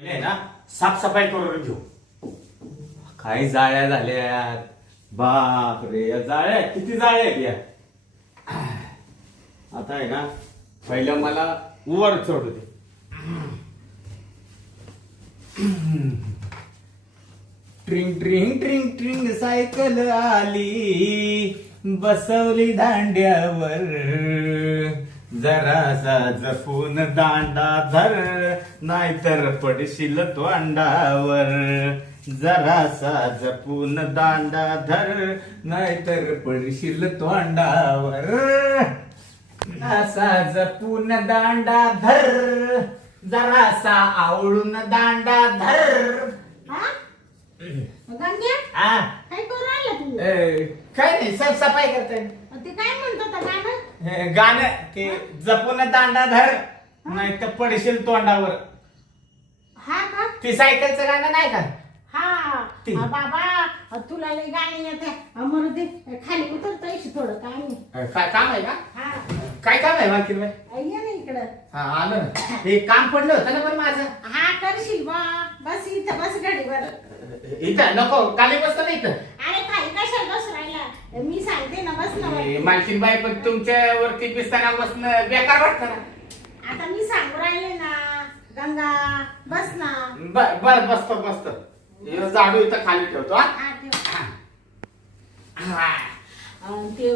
ना साफसफाई करून घेऊ. काही जाळ्या झाल्यात. बाप रे, या जाळ्या किती जाळ्या आहेत या. आता आहे ना पहिलं मला वर चढू दे. ट्रिंग ट्रिंग ट्रिंग ट्रिंग सायकल आली, बसवली दांड्यावर, जरासा जपून दांडा धर, नाहीतर पडशील तोंडावर. जरासा जपून दांडा धर, नाहीतर पडशील तोंडावर. असा जपून दांडा धर, जरासा आवळून दांडा धर. काय करू राहिला तू? काय नाही, साफसफाई करते. ते काय म्हणतात गाणं? गाणं ते जपून दांडा धर, नाही तर पडशील तोंडावर. हा का? ते सायकलचं गाणं नाही का? ती. बाबा तुला लई गाणी येते. म्हणून ते खाली उतरता थोडं काय नाही. काय काम आहे का? हा काय काम आहे मालकीन बाई? ये ना इकडं. हा आलं ना. हे काम पडलं होतं ना पण माझं. हा करशील बा. बस इथं बस गाडीवर. इथं नको, खाली बसतो ना इथं. अरे खाली कशाला बस राहिला? मी सांगते ना बस ना. मालकीन बाई पण तुमच्या वरती बिस्ताना बसणं बेकार वाटतं ना. आता मी सांगू राहिले ना गंगा बस ना. बर बसतो. हे झाडू इथं खाली ठेवतो. हा ठेव. ते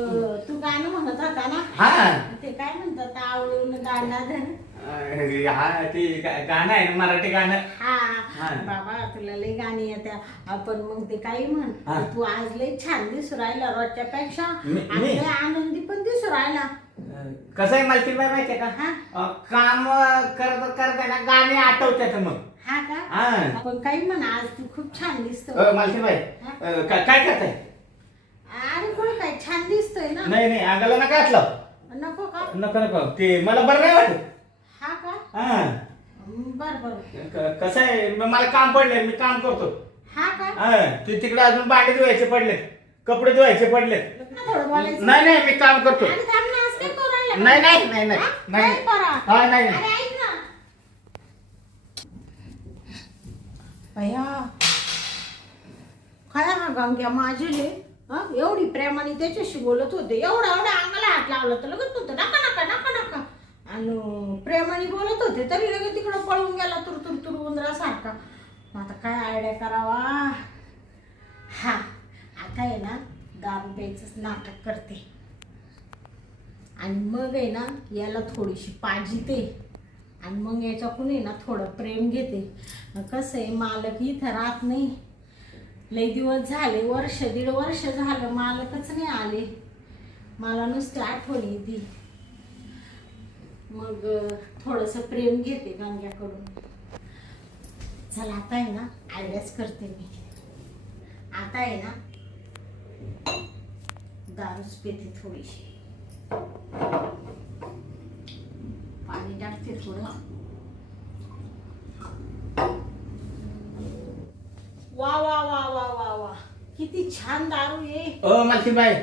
तू गाणं म्हणत होता ना. हा ते काय म्हणतात आवळून दांडा धर. हा ते गाणं आहे ना, मराठी गाणं. हा हा. बाबा तुला लई गाणी येत्या. आपण मग ते काही म्हण. हा. तू आज लई छान दिसू राहिला रोजच्या पेक्षा. मी- आणि लई आनंदी पण दिसू राहिला. कसं आहे मालकीन बाई माहितीये का? हा काम करता ना गाणे आठवतात मग. हा का? हा. आपण काही म्हण आज तू खूप छान दिसतो. मालकीन बाई काय करताय? अरे कोण काय छान दिसतोय ना. नाही आगाला नका घातलं. नको का? नको ते मला बरं नाही वाटत. हा का? हा. बर कसं आहे मला काम पडलंय, मी काम करतो. हा का? हा ते तिकडे अजून भांडे धुवायचे पडलेत, कपडे धुवायचे पडलेत. थोडं बोलायचं. नाही मी काम करतो. अरे थांब ना, आज काय करू राहिला? नाही. हा? काय करा? हा नाही अरे ऐक ना. भैया काय हा गंग्या माझे एवढी प्रेमाने त्याच्याशी बोलत होते. एवढा अंगाला हात लावला तर लगेच होतं नका आणि प्रेमाने बोलत होते तरी लगेच तिकडं पळून गेला तुर उंदरासारखा. आता काय आयडिया करावा. हा आता आहे ना दारू प्यायचंच नाटक करते आणि मग आहे ना याला थोडीशी पाजिते आणि मग याच्याकडून आहे ना थोडं प्रेम घेते. कसं आहे मालक इथं राहत नाही. लई दिवस झाले, दीड वर्ष झालं मालकच नाही आले. मला नुसती आठवण येते. मग थोडंसं प्रेम घेते गंग्याकडून. चला आता आहे ना आयडियाच करते मी. आता आहे ना दारूच पिते थोडीशी. पाणी टाकते थोडं. वा वा वा वा वा वा किती छान दारू आहे. मालकीन बाई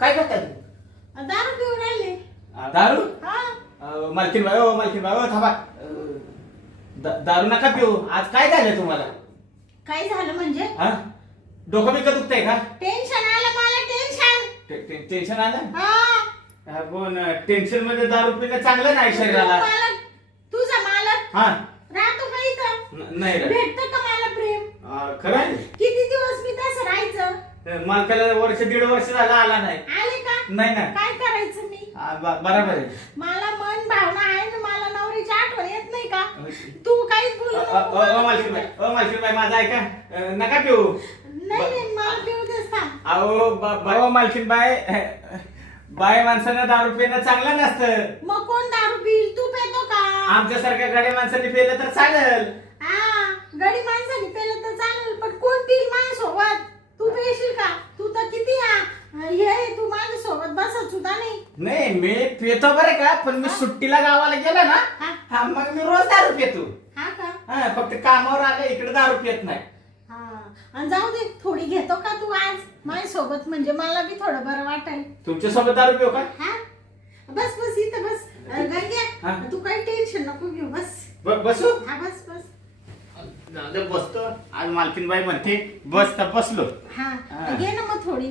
काय करताय तुम्ही? दारू पिऊन राहिले. दारू? हा मालकीन बाई थांबा. दारू नका पिऊ. आज काय झालं तुम्हाला? काय झालं म्हणजे? हा डोकं बिकं दुखतंय का? टेन्शन आलं मला. टेन्शन. टेन्शन आलं? हा पण टेन्शन मध्ये दारू पिणं चांगलं नाही शरीराला. तुझा मालक हा राहतो का इथं? नाही रे. भेटतं का मला प्रेम? खरं आहे. किती दिवस मी तसं राहायचं? मालकाला दीड वर्ष झालं आला नाही. आले का? नाही ना. काय करायचं मी? बरोबर आहे. मला मन भावना आहे ना. मला नवरीची आठवण येत नाही का? तू काहीच बोलू नको. मालकीन बाई माझा ऐका. नका पिऊ. नाही मला पिऊ देस थांब. अहो मालकीन बाय माणसानं दारू पिणं चांगलं नसतं. मग कोण दारू पिईल? तू पितो का? आमच्यासारख्या गाड्या माणसांनी पिलं तर चालेल. हा गडी माणसाने पेलं तर चालेल पण कोण पिईल माझ्यासोबत? तू पिशील का? तू तर किती हे तू माझ्यासोबत बसत सुद्धा नाही मी पितो बरं का, पण मी सुट्टीला गावाला गेलो ना हा मग मी रोज दारू पितो. हा का? फक्त कामावर आलं इकडे दारू पित नाही. हा आणि जाऊ दे थोडी घेतो का तू आज माझ्यासोबत? म्हणजे मला बी थोडं बरं वाटेल. तुमच्या सोबत दारू पिऊ का? हा बस इथं बस. गंग्या तू काही टेन्शन नको घेऊ. बस बसू हा बस बस. जाऊ बसतो. आज मालकीनबाई म्हणते बस तर बसलो. हा हा. घे ना मग थोडी.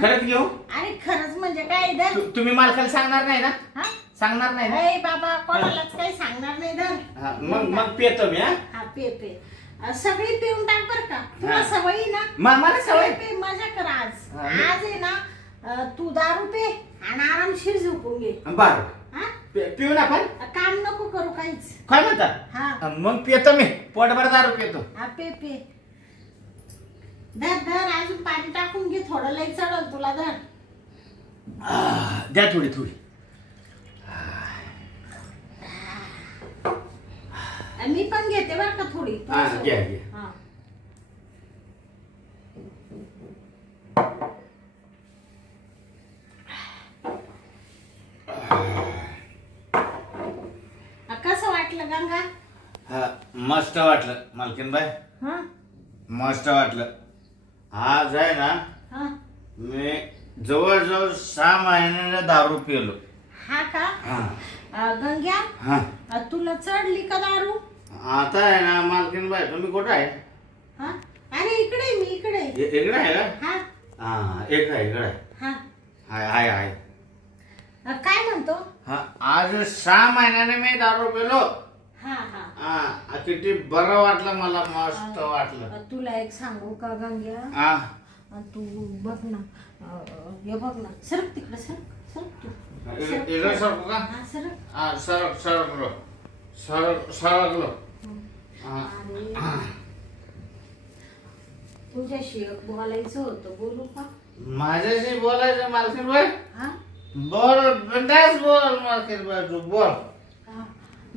खरंच घेऊ. अरे खरंच म्हणजे काय धर. तुम्ही मालकाला सांगणार नाही ना? हा सांगणार नाही ना? अरे बाबा कोणालाच काही सांगणार नाही धर. हा, मग पितो मी. हा हा पे पे सगळी पिऊन टाक बर का. तुला हा. सवयी ना. मला सवय. पे मजा कर आज. हा. आज आहे ना तू दारू पे आणि आरामशीर झोपून घे. बर हा पिऊ ना आपण. काम नको करू काहीच. काय म्हणता? हा मग पितो मी. पोटभर दारू पितो. हा पे पे धर धर अजून पाणी टाकून घे थोडं लई चढल तुला धर. द्या थोडी थोडी. मी पण घेते बरं का थोडी. हा, घ्या, घ्या. हा. कसं वाटलं गंगा? हा, मस्त वाटलं मालकीनबाई. हा मस्त वाटलं. आज आहे ना हा मी जवळजवळ 6 महिन्याने दारू पिलो. हा का हा गंग्या हा. तुला चढली का दारू? आता आहे ना मालकीनबाई तुम्ही कुठं आहे? हा अरे इकडे मी इकडे. इकडे आहे का? हा हा इकडे आहे. हा हाय हाय. काय म्हणतो? हा आज 6 महिन्याने मी दारू पिलो. हा हा हा किती बरं वाटलं मला. मस्त वाटलं. तुला एक सांगू का गंग्या? हा तू बघ ना हे बघ ना सरक तिकडे सरक सरक तू. इकडे सरकू का? हा सरक. हा सरकलो. सरकलो. आणि तुझ्याशी एक बोलायचं होतं बोलू का? माझ्याशी बोलायचं मालकीनबाई? हा बोल बिंदास बोल मालकीनबाई तू बोल. हा,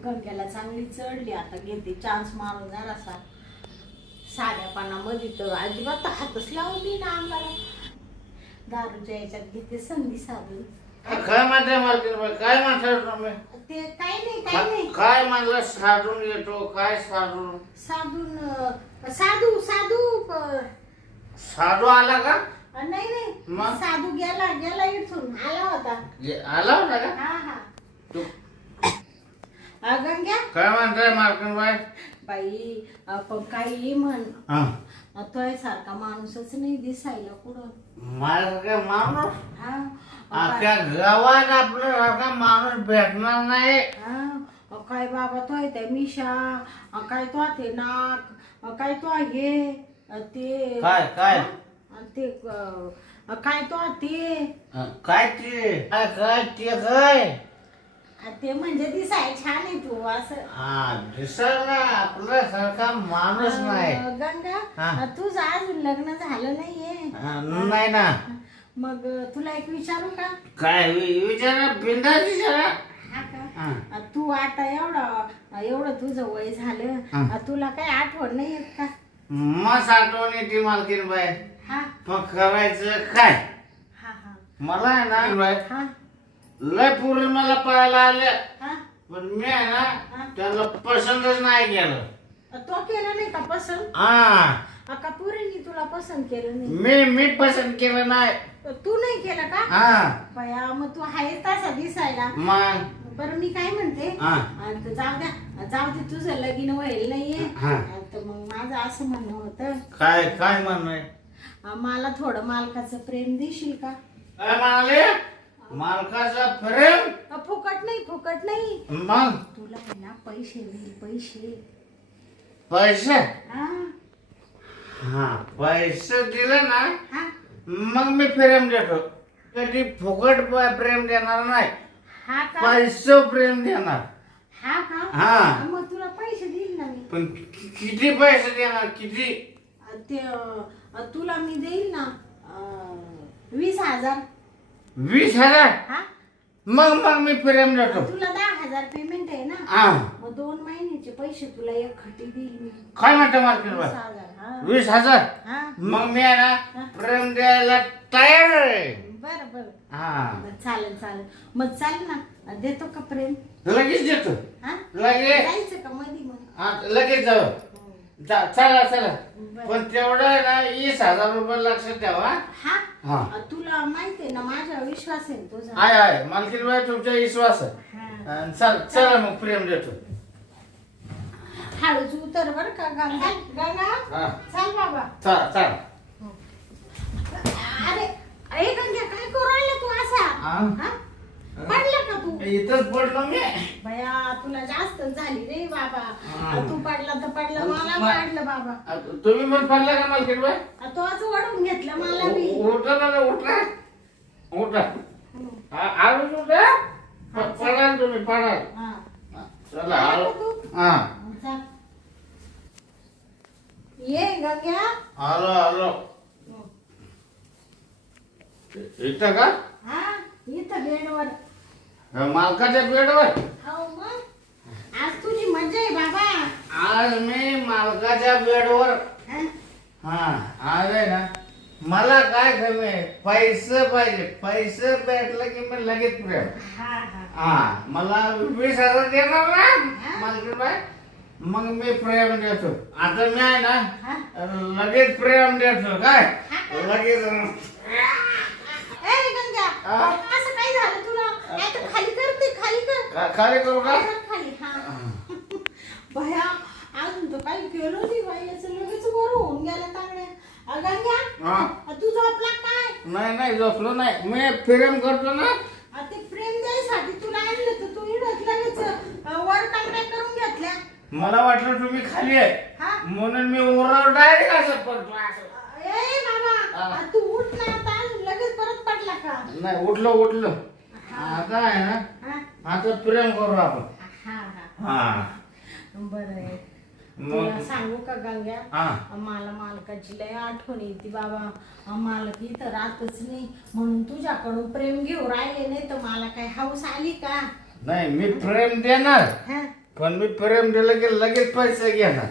गंग्याला चांगली चढली आता घेते चान्स मारून जरासा. साध्या पानामध्ये तर अजिबात हातच लावली ना अंगाला. दारूच्या याच्यात घेते संधी साधून. काय म्हणते मालकीनबाई? काय म्हणताय तुम्ही? ते काही नाही काय म्हणलं साधून येतो? काय साधून? साधून साधू साधू साधू आला का? नाही मग? साधू गेला इथून आला होता. आला होता का? हा हा तू गंग्या काय म्हणताय मालकीनबाई? बाई पण काही म्हण हा तोय सारखा माणूसच नाही दिसायला कुठं. मला काय माणूस हा अख्ख्या गावात आपल्या सारखा माणूस भेटणार नाही. हा काय बाबा तोय त्या मिशा काय तो ते नाक काय तो हे ते काय काय ते काय तो ते काय ते काय ते काय ते म्हणजे दिसाय छान आहे तू असं. हा दिसायला आपल्यासारखा माणूस नाही. गंगा हा. तुझं अजून लग्न झालं नाहीये. नाही ना. मग तुला एक विचारू का? काय विचारा बिंदास विचारा. हा का हा. तू आता एवढं तुझं वय झालं तुला काही आठवण नाही येत का? मस्त आठवण येते मालकीनबाई. हा मग करायचं काय? हा हा मला आहे ना बाई हा लय पुरी मला पाहायला आल्या हा पण मी आहे ना त्याला पसंतच नाही केलं. तो केलं नाही का पसंत? हा का पुरीनी तुला पसंत केलं नाही? मी पसंत केलं नाही. तू नाही केलं का? हा बया मग तू आहेस तसा दिसायला. मग बरं मी काय म्हणते हा तर जाऊ दे तुझं लगीन व्हायला नाहीये. हा. तर मग माझं असं म्हणणं होतं काय काय म्हणणं? मला थोडं मालकाचं प्रेम देशील का? काय म्हणाले? मालकाचा प्रेम? फुकट नाही मग तुला आहे ना पैसे देईल पैसे. पैसे? हा हा पैसे दिले ना हा मग मी प्रेम देतो. कधी फुकट प्रेम देणार नाही. हा का पैसे प्रेम देणार. हा का हा. मग तुला पैसे देईल ना मी. पण किती पैसे देणार? किती? ते तुला मी देईल ना 20,000. 20,000? हा मग मी प्रेम देतो. तुला 10,000 पेमेंट आहे ना. हा मग 2 महिन्याचे पैसे तुला एक खटी देईल मी. काय म्हणतो मालकीन? 20,000. हा 20,000? हा मग मी आहे ना प्रेम द्यायला तयार आहे. बरं हा चालेल मग चाल ना देतो का प्रेम? लगेच देतो. हा लगेच जायचं का मधी मग? हा लगेच जाऊ. चला बरं. पण तेवढं आहे ना 20,000 रुपये लक्षात ठेवा. हा हा तुला माहिती आहे ना माझा विश्वास आहे ना तुझा. आहे मालकीन बाई तुमचा विश्वास आहे. हा चला मग प्रेम देतो. हळूच उतर बर का गंगा गंगा हा. चाल बाबा चल चल. अरे अरे गंगा काय करू राहिला तू असा हा? हा? पडला का तू इथंच पडलो मी. बया तुला जास्त झाली रे बाबा हा. तू पडला तर पडलं मला मा- पाडलं बाबा तुम्ही पण पडला का मालकीन बाई? तो असं वडून घेतलं मला बी उठा ना उठा उठा. आळूच उठा. पडाल तुम्ही पडाल. हा. चला आलो. हा चाल. ये गंग्या आलो आलो. इथं का? हा इथं बेडवर मालकाच्या बेडवर. हो मग आज तुझी मजा आहे बाबा आज मी मालकाच्या बेडवर. हा? हा आज आहे ना मला काय कमी आहे पैसे पाहिजे. पैसे भेटलं की मी लगेच प्रेम. हा हा हा मला 20,000 देणार ना मालकीन बाई मग मी प्रेम देतो. आता मी आहे ना हा? लगेच प्रेम देतो काय हा का? लगेच. ए गंग्या हा? असं काय झालं तुला नाही तर खाली करते खाली कर काय करू का? कर खाली हा भया अजून तर काही केलं नाही बाई याचं लगेच वर होऊन गेलं तांगड्या गंग्या हा? तू झोपला काय नाही नाही झोपलो नाही मी प्रेम करतो ना. ते प्रेम द्यायसाठी तुला आणलं तर तू इडत लगेच वर तांगड्या करून घेतल्या मला वाटलं तुम्ही खाली आहे हा म्हणून मी वर डायरेक्ट असं पडतो असं. ए बाबा तू उठ ना आता लगेच परत पडला का नाही उठलो. आता आहे ना हा आता प्रेम करू आपण. हा हा हा बरं आहे मग तुला सांगू का गंग्या हा मला मालकाची लय आठवण येते बाबा मालक इथं राहतच नाही म्हणून तुझ्याकडून प्रेम घेऊ राहिले नाही तर मला काय हौस आली का नाही मी प्रेम देणार हा? पण मी प्रेम दिलं की लगेच पैसे घेणार.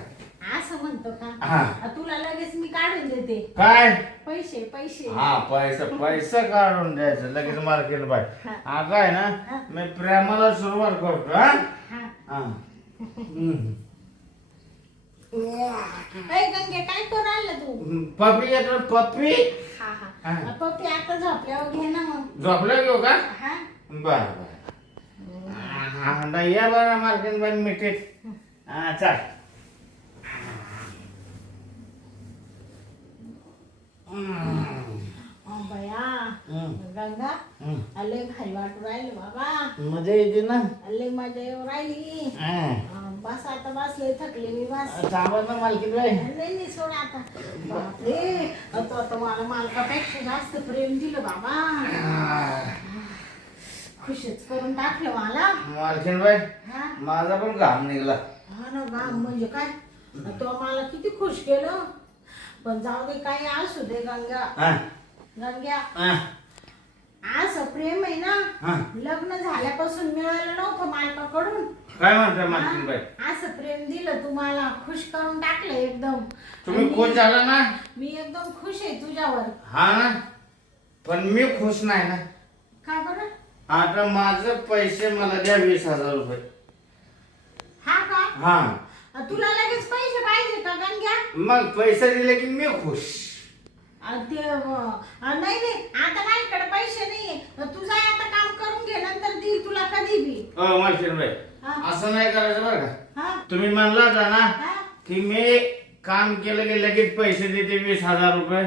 असं म्हणतो हा. का तुला लगेच मी काढून देते काय? पैसे पैसे हा पैसा काढून द्यायचं लगेच मार्केट बाय. हा. आता आहे ना मी प्रेमाला सुरुवात करतो. हा हा हा. हम्म. ए गंगे काय करू राहिला तू पप्पी येतो पप्पी. हा हा. हा पप्पी आता झोपल्यावर घे ना मग झोपलं घेऊ का? हा बर हा नाही या बरं मार्केट बाय मिठीत. हा चल. बया गंगा लय भारी वाटू राहिलं बाबा मजा येते ना. लय मजा येऊ राहिली बस आता बसले थकले मी बस थांबा ना मालकीन बाई. नाही नाही सोड आता बापरे आता मला मालकापेक्षा जास्त प्रेम दिलं बाबा खुशच करून टाकलं मला मालकीन बाई हा माझा पण घाम निघाला. हा ना गाम म्हणजे काय तो मला किती खुश केलं पण जाऊ दे काही असू दे गंगा हा गंग्या हा असं प्रेम आहे ना हा. लग्न झाल्यापासून मिळालं नव्हतं मालकाकडून काय म्हणताय मालकीन बाई? असं प्रेम दिलं तुम्हाला खुश करून टाकलं एकदम तुम्ही आणि खुश झाला ना? मी एकदम खुश आहे तुझ्यावर हा ना पण मी खुश नाही ना. का बरं आता माझं पैसे मला द्या 20,000 रुपये. हा का हा तुला लगेच पैसे पाहिजे का गंग्या मग पैसे दिले की मी खुश. ते नाही नाही आता माझ्याकडे पैसे नाहीये तुझं आता काम करून घे नंतर देईल तुला कधी बी मालकीन बाई हा. असं नाही करायचं बरं का. हा तुम्ही म्हणला होता ना हा की मी काम केलं की लगेच पैसे देते 20,000 रुपये.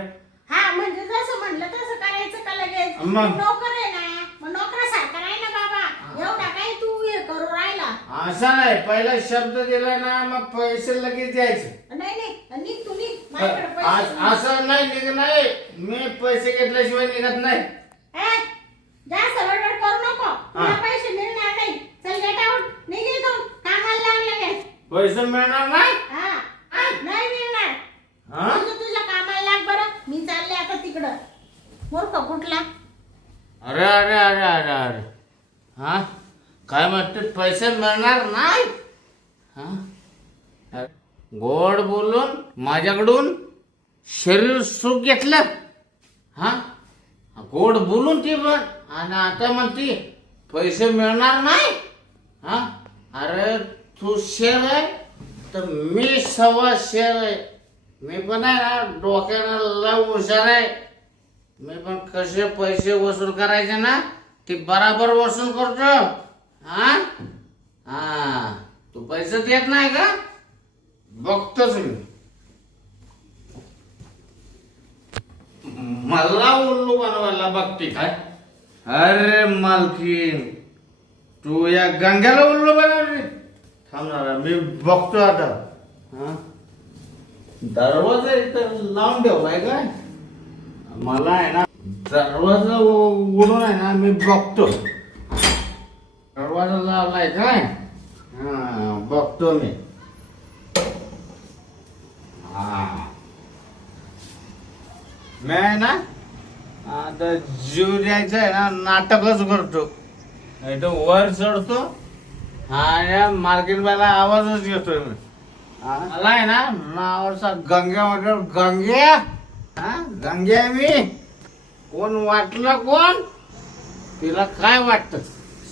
हा म्हणजे जसं म्हणलं तसं करायचं का लगेच मग? नोकर आहे ना मग नोकरासारखा राही ना बाबा एवढा काही तू हे करू राहिला असं नाही पहिला शब्द दिला ना मग पैसे लगेच द्यायचे. नाही नाही निघ तू निघ माझ्याकडे पैसे नाही. असं नाही निघ नाही मी पैसे घेतल्याशिवाय निघत नाही. ए, जास्त बडबड करू नको तुला पैसे मिळणार नाही चल गेट आउट निघ इथून कामाला लाग लगेच पैसे मिळणार नाही. हा नाही मिळणार हा? तुझ्या कामाला लाग बरं मी चालले आता तिकडं मूर्ख कुठला अरे अरे अरे अरे अरे हा काय म्हणते पैसे मिळणार नाही. हा गोड बोलून माझ्याकडून शरीर सुख घेतलं. हा गोड बोलून ती पण आणि आता म्हणती पैसे मिळणार नाही. हा अरे तू शेर आहे तर मी 1.25 शेर आहे. मी पण आहे ना डोक्यानं लय हुशार आहे. मी पण कसे पैसे वसूल करायचे ना ते बराबर वसूल करतो. हा हा तू पैसे देत नाही का बघतोच मी. मला उल्लू बनवायला बघते काय? अरे मालकीन, तू या गंग्याला उल्लू बनवली. थांब ना, मी बघतो आता. हा, दरवाजा इथं लावून ठेवलाय काय? मला आहे ना दरवाजा उघडून आहे ना, मी बघतो. दरवाजा लावलाय काय? हा, बघतो मी. हा, मी आहे ना आता जीव द्यायचा आहे ना, नाटकच करतो. इथं वर चढतो आणि मार्केट बायला आवाजच घेतोय मी. मला आहे ना नावाचा गंग्या वाटलं. गंग्या, हा गंग्या मी. कोण वाटलं कोण? तिला काय वाटतं?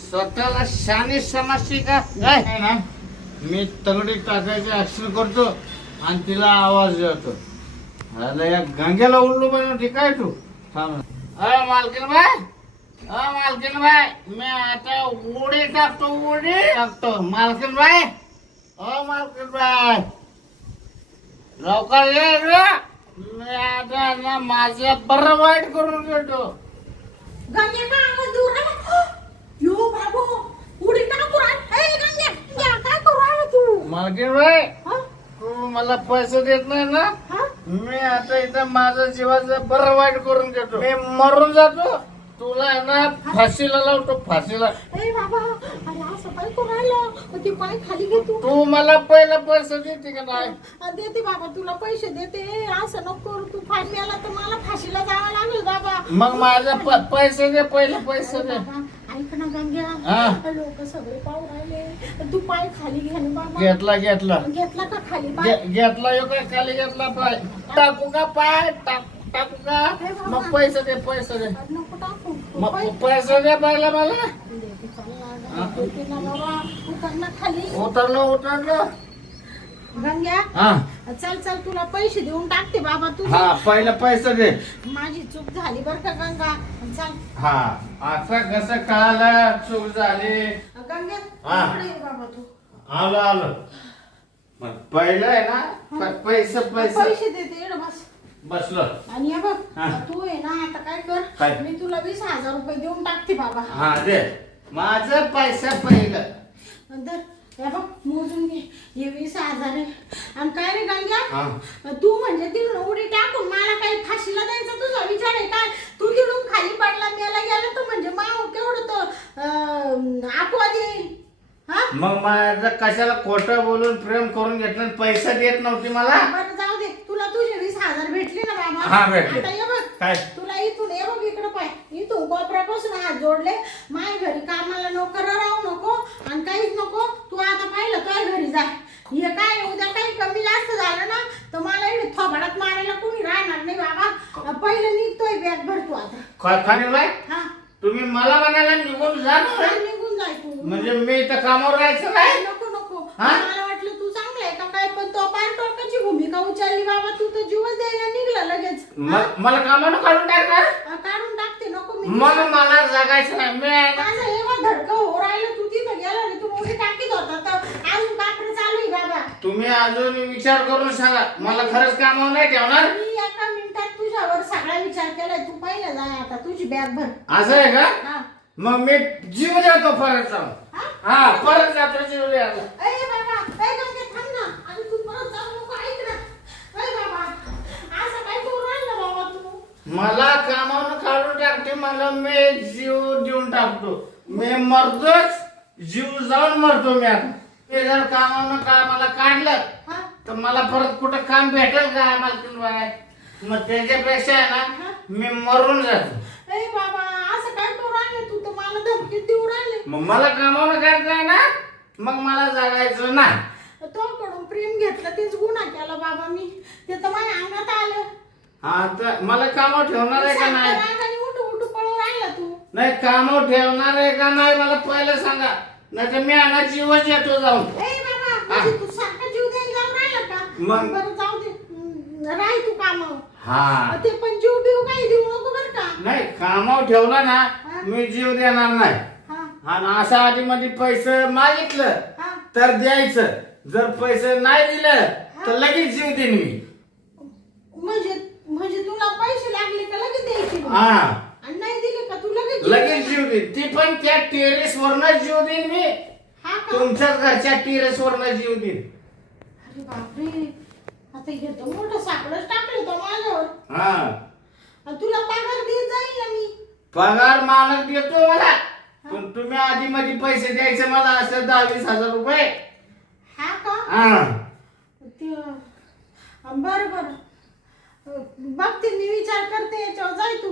स्वतःला शानी समजते का? काय आहे ना, मी तगडी टाकायची ऍक्शन करतो आणि तिला आवाज देतो. अरे या गंग्याला उल्लू बनवते काय तू? थांब. मालकीन बाय, मालकीन बाय, मी आता उडी टाकतो. उडी टाकतो मालकीन बाय. मालकीन बाय, लवकर ये रे. मी आता ना माझं बरं वाईट करून घेतो. गंग्या का आवाज दूर आला? यो बाबू, उडी टाकू राहिला. ए गंग्या, गंग्या, काय करू राहिला तू? मालकीन बाय, हा? तू मला पैसे देत नाही ना, हा? मी आता इथं माझं जीवाचं बरं वाईट करून घेतो. मी मरून जातो. तुला आहे ना फाशीला लावतो, फाशीला. ए बाबा, अरे असं काय करू राहिला? ते पाय खाली घे तू. तू मला पहिला पैसे देते का नाही? देते बाबा, तुला पैसे देते. असं नको करू. तू फाशी आला तर मला फाशीला जावं लागेल बाबा. मग माझे पैसे दे, पहिले पैसे दे. बाबा, ऐक ना गंग्या, हा. लोक सगळे पाहू राहिले. तू पाय खाली घे ना बाबा. घेतला घेतला घेतला का खाली पाय? घेतला. यो काय खाली घेतला पाय? टाकू का पाय? टाकू का? मग पैसे दे, पैसे दे. नको टाकू. मग पैसे दे पहिला मला. देते, चल ना, देते ना बाबा. उतर ना खाली. उतरलो. गंग्या, हा चल चल, तुला पैसे देऊन टाकते बाबा. तू हा, पहिला पैसे दे. माझी चूक झाली बर का गंगा. चल हा, आता कसं कळालं चूक झाली? गंग्या, हा. इकडे ये बाबा तू. आलो. मग पहिलं आहे ना पैसे पैसे देते, एवढं बस. बसलो. आणि हे बघ, हा. तू आहे ना आता काय काय? कर, मी तुला 20,000 रुपये देऊन टाकते बाबा. हा दे, माझं पैसा पहिलं. नंतर हे बघ, मोजून घे. हे 20,000 आहे. आणि काय रे गंग्या, हा. तू म्हणजे तिकडून उडी टाकून मला काही फाशीला द्यायचा तुझा विचार आहे काय? तू तिकडून खाली पडला, मेला गेला तर म्हणजे माव केवढं तर अपवाद येईल. हा, मग माझं कशाला खोटं बोलून प्रेम करून घेतलं आणि पैसा देत नव्हती मला? बरं जाऊ दे, तुला तुझे 20,000 भेटले ना बाबा. हा, भेटले. आता हे बघ, काय? तुला इथून हे बघ, इकडं पाय, इथून कोपऱ्यापासून हात जोडले. माझ्या घरी कामाला नोकर राहू नको आणि काहीच नको. तू आता पाहिलं तुझ्या घरी जा. हे काय उद्या काही कमी जास्त झालं ना तर मला इकडे थोबाडात मारायला कोणी राहणार नाही बाबा. पहिलं निघतोय बॅग भरतो आता. खाली बाय, हा, तुम्ही मला म्हणाला निघून जा ना. जा, निघून जाय तू. म्हणजे मी इथं कामावर राहायचं काय? नको नको. हा? मला वाटलं तू चांगलं आहे का काय, पण तो पारटोकाची भूमिका उचलली बाबा. तू तर जीवच द्यायला निघला लगेच. हा? मला कामानं काढून टाकणार? काढून टाकते. नको मी. मग मला जगायचं नाही. मी आहे ना माझं एवढं धडकं हो राहिलं. तू तिथं गेला आणि तू मोठी टाकीत होता तर अजून कापड चालू आहे बाबा. तुम्ही अजून विचार करून सांगा. मला खरंच कामावर नाही ठेवणार? मी एका मिनिटात तुझ्यावर सगळा विचार केलाय. तू पहिलं जाय आता, तुझी बॅग भर. असं आहे का? हा. मग मी जीव देतो परत जाऊन. हा? हा, परत जातो जीव द्यायला. ए बाबा, ए गंगे, थांब ना. आणि तू परत जाऊ नको, ऐक ना. ए बाबा, असं काय करू राहिलं बाबा तू? मला कामावून काढून टाकते. मला मी जीव देऊन टाकतो. मी मरतोच, जीव जाऊन मरतो मी आता. ते जर कामावून मला काढलं हा? तर मला परत कुठं काम भेटेल का मालकीन बाय? मग त्याच्यापेक्षा आहे ना मी मरून जातो. ए बाबा, असं काय करू राहिले तू? तर मला धमकी देऊ राहिले. मग मला कामावून काढताय ना, मग मला जगायचं नाही. तोकडून प्रेम घेतलं तेच गुन्हा केला बाबा मी. ते तर माझ्या अंगात आलं. हा, तर मला कामावर ठेवणार आहे का नाही? रागाने उठू उठू पळू राहिला तू. नाही, कामावर ठेवणार आहे का नाही मला पहिलं सांगा. नाही तर मी आणा जीवच येतो जाऊन. ए बाबा, म्हणजे तू सारखा जीव द्यायला जाऊ राहिला का? मग? बरं जाऊ दे, राही तू कामावर. हा, ते पण जीव बिव काही देऊ नको बरं का. नाही कामावर ठेवलं ना मी जीव देणार नाही. हा, आणि असं आधी मध्ये पैसे मागितलं हा. तर द्यायचं. जर पैसे नाही दिलं तर लगेच जीव देईन मी. म्हणजे म्हणजे तुला पैसे लागले का लगेच द्यायचे का? हा आणि नाही दिले का तू लगेच लगेच जीव देईन. ती पण त्या टेरेस वरनं जीव देईन मी. हा का? तुमच्याच घरच्या टेरेस वरनं जीव देईन. अरे बापरे, आता हे तर मोठं सापडच टाकलं तर माझ्यावर. हा आणि तुला पगार देत जाईल ना मी. पगार मालक देतो मला, पण तुम्ही आधी मध्ये पैसे द्यायचे मला असं 10-20 हजार रुपये. हा का? हा ते बरं बरं, बघते मी, विचार करते याच्यावर. जाय तू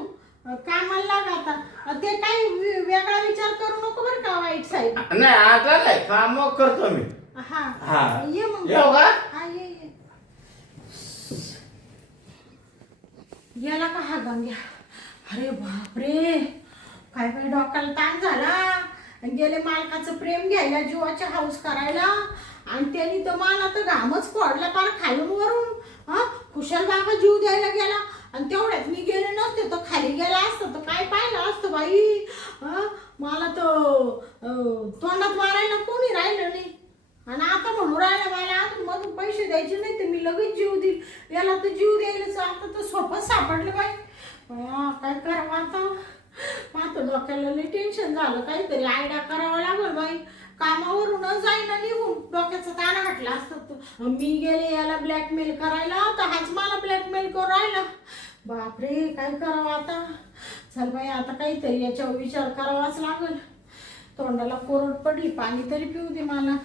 कामाला लाग आता. ते काही वेगळा विचार करू नको बरं का, वाईट साईड. नाही आता नाही, काम करतो मी. हा हा. ये मग. येऊ का? हा ये ये. गेला का हा गंग्या? अरे बापरे, काय काय डोक्याला ताण झाला. गेले मालकाचं प्रेम घ्यायला, जीवाच्या हाऊस करायला, आणि त्यांनी तर मला तर घामच फोडला पार खालून वरून. हा, खुशाल बाबा जीव द्यायला गेला, आणि तेवढ्यात मी गेले नसते तर खाली गेला असतं तर काय पाहिलं असतं बाई. मला तर तोंडात मारायला कोणी राहिलं नाही. आणि आता म्हणून राहिला मला अजून मधून पैसे द्यायचे नाही तर मी लगेच जीव देईल. याला तर जीव द्यायलाच आता तर सोपंच सापडलं बाई. काय करावं आता? माझं डोक्याला लई टेन्शन झालं. काहीतरी आयडिया करावा लागल बाई. कामावरूनच जाईना निघून, डोक्याचा ताण हटला असतं. मी गेले याला ब्लॅकमेल करायला तर हाच मला ब्लॅकमेल करून राहिला. बापरे, काय करावं आता? चल बाई, आता काहीतरी याच्यावर विचार करावाच लागल. तोंडाला कोरड पडली, पाणी तरी पिऊ दे मला.